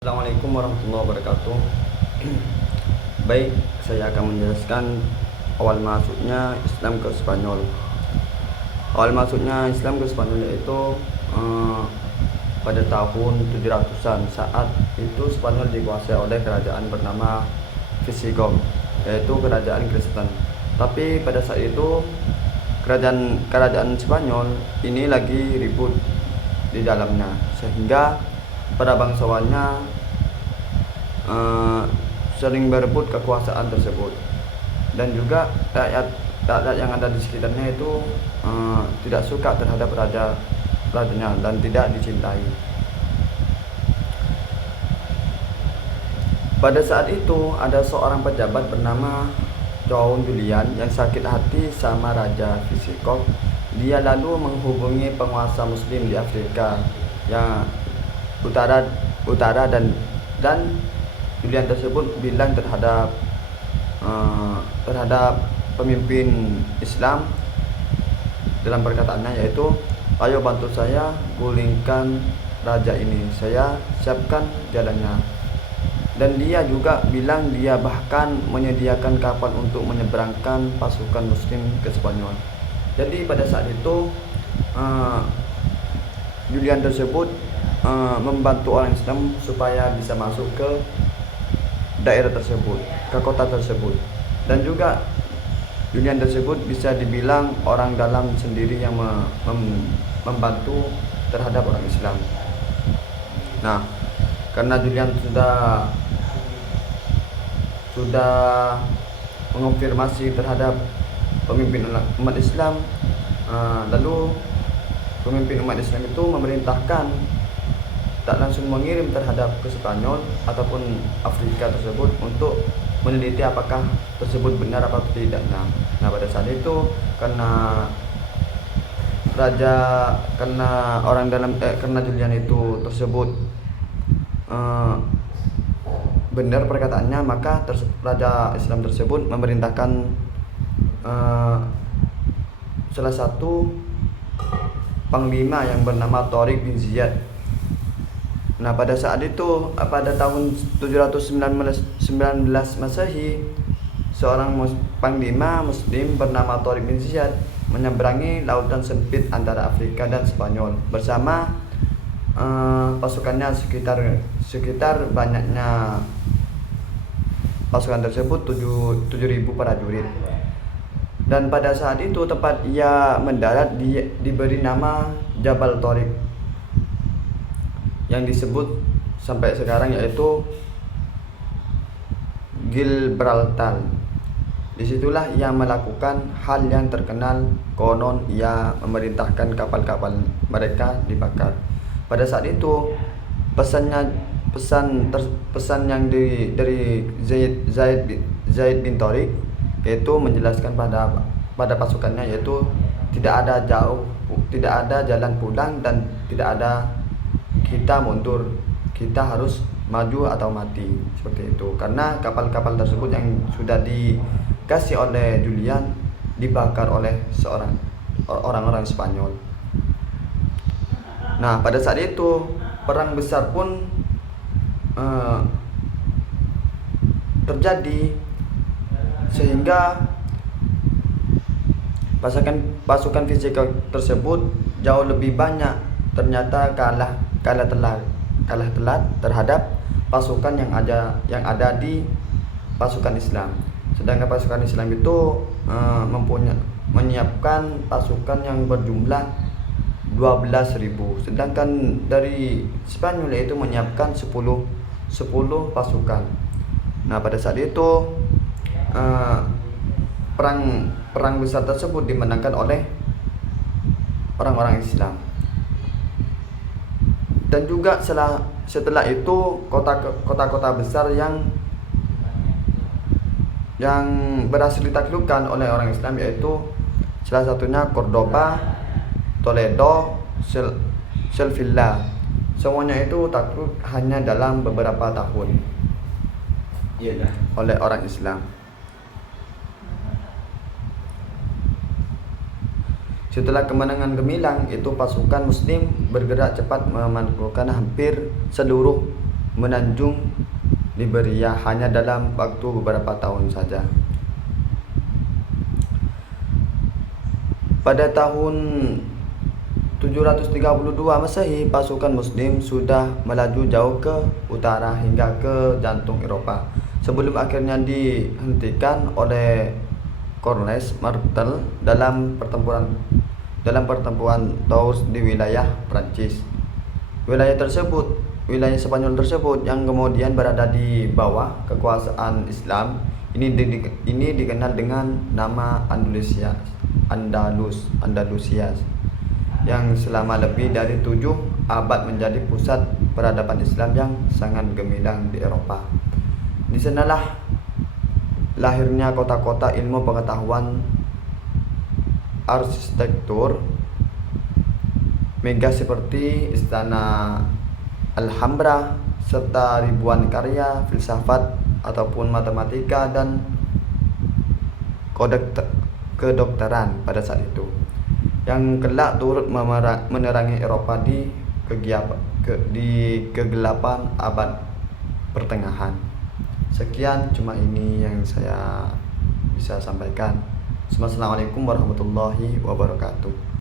Assalamualaikum warahmatullahi wabarakatuh. Baik, saya akan menjelaskan awal masuknya Islam ke Spanyol. Awal masuknya Islam ke Spanyol yaitu pada tahun 700-an. Saat itu Spanyol dikuasai oleh kerajaan bernama Visigoth, yaitu kerajaan Kristen. Tapi pada saat itu kerajaan Spanyol ini lagi ribut di dalamnya, sehingga para bangsawannya sering berebut kekuasaan tersebut, dan juga rakyat yang ada di sekitarnya itu tidak suka terhadap rajanya dan tidak dicintai. Pada saat itu ada seorang pejabat bernama João Julian yang sakit hati sama Raja Visigoth. Dia lalu menghubungi penguasa Muslim di Afrika yang utara dan Julian tersebut bilang terhadap pemimpin Islam dalam perkataannya, yaitu, ayo bantu saya gulingkan raja ini, saya siapkan jalannya. Dan dia juga bilang dia bahkan menyediakan kapal untuk menyeberangkan pasukan Muslim ke Spanyol. Jadi pada saat itu Julian tersebut membantu orang Islam supaya bisa masuk ke daerah tersebut, ke kota tersebut. Dan juga Julian tersebut bisa dibilang orang dalam sendiri yang membantu terhadap orang Islam. Nah, karena Julian sudah mengonfirmasi terhadap pemimpin umat Islam, lalu pemimpin umat Islam itu memerintahkan tak langsung mengirim terhadap ke Spanyol ataupun Afrika tersebut untuk meneliti apakah tersebut benar atau tidaknya. Nah, pada saat itu karena karena Julian itu tersebut benar perkataannya, maka Raja Islam tersebut memerintahkan salah satu panglima yang bernama Tariq bin Ziyad. Nah, pada saat itu, pada tahun 719 Masehi, seorang panglima Muslim bernama Tariq bin Ziyad menyeberangi lautan sempit antara Afrika dan Spanyol bersama pasukannya. Sekitar banyaknya pasukan tersebut 7.000 prajurit. Dan pada saat itu tempat ia mendarat diberi nama Jabal Tariq, yang disebut sampai sekarang yaitu Gibraltar. Disitulah ia melakukan hal yang terkenal, konon ia memerintahkan kapal-kapal mereka dibakar. Pada saat itu pesan yang dari Zaid bin Tariq yaitu menjelaskan pada pasukannya, yaitu tidak ada jalan pulang dan tidak ada kita mundur, kita harus maju atau mati, seperti itu. Karena kapal-kapal tersebut yang sudah dikasih oleh Julian dibakar oleh orang-orang Spanyol. Nah, pada saat itu perang besar pun terjadi, sehingga pasukan Visigoth tersebut jauh lebih banyak ternyata kalah telat terhadap pasukan yang ada di pasukan Islam. Sedangkan pasukan Islam itu menyiapkan pasukan yang berjumlah 12.000, sedangkan dari Spanyol itu menyiapkan 10 pasukan. Nah, pada saat itu perang besar tersebut dimenangkan oleh orang-orang Islam. Dan juga setelah itu kota-kota besar yang berhasil ditaklukkan oleh orang Islam, yaitu salah satunya Cordoba, Toledo, Sevilla. Semuanya itu takluk hanya dalam beberapa tahun oleh orang Islam. Setelah kemenangan gemilang itu, pasukan Muslim bergerak cepat menaklukkan hampir seluruh menanjung Liberia hanya dalam waktu beberapa tahun saja. Pada tahun 732 Masehi, pasukan Muslim sudah melaju jauh ke utara hingga ke jantung Eropa, sebelum akhirnya dihentikan oleh Cornelis Martel dalam pertempuran Tours di wilayah Prancis. Wilayah Spanyol tersebut yang kemudian berada di bawah kekuasaan Islam ini dikenal dengan nama Andalusia, yang selama lebih dari 7 abad menjadi pusat peradaban Islam yang sangat gemilang di Eropa. Di sanalah lahirnya kota-kota ilmu pengetahuan, arsitektur mega seperti Istana Alhambra, serta ribuan karya filsafat ataupun matematika dan kedokteran pada saat itu, yang kelak turut menerangi Eropa di kegelapan abad pertengahan. Sekian, cuma ini yang saya bisa sampaikan. Assalamualaikum warahmatullahi wabarakatuh.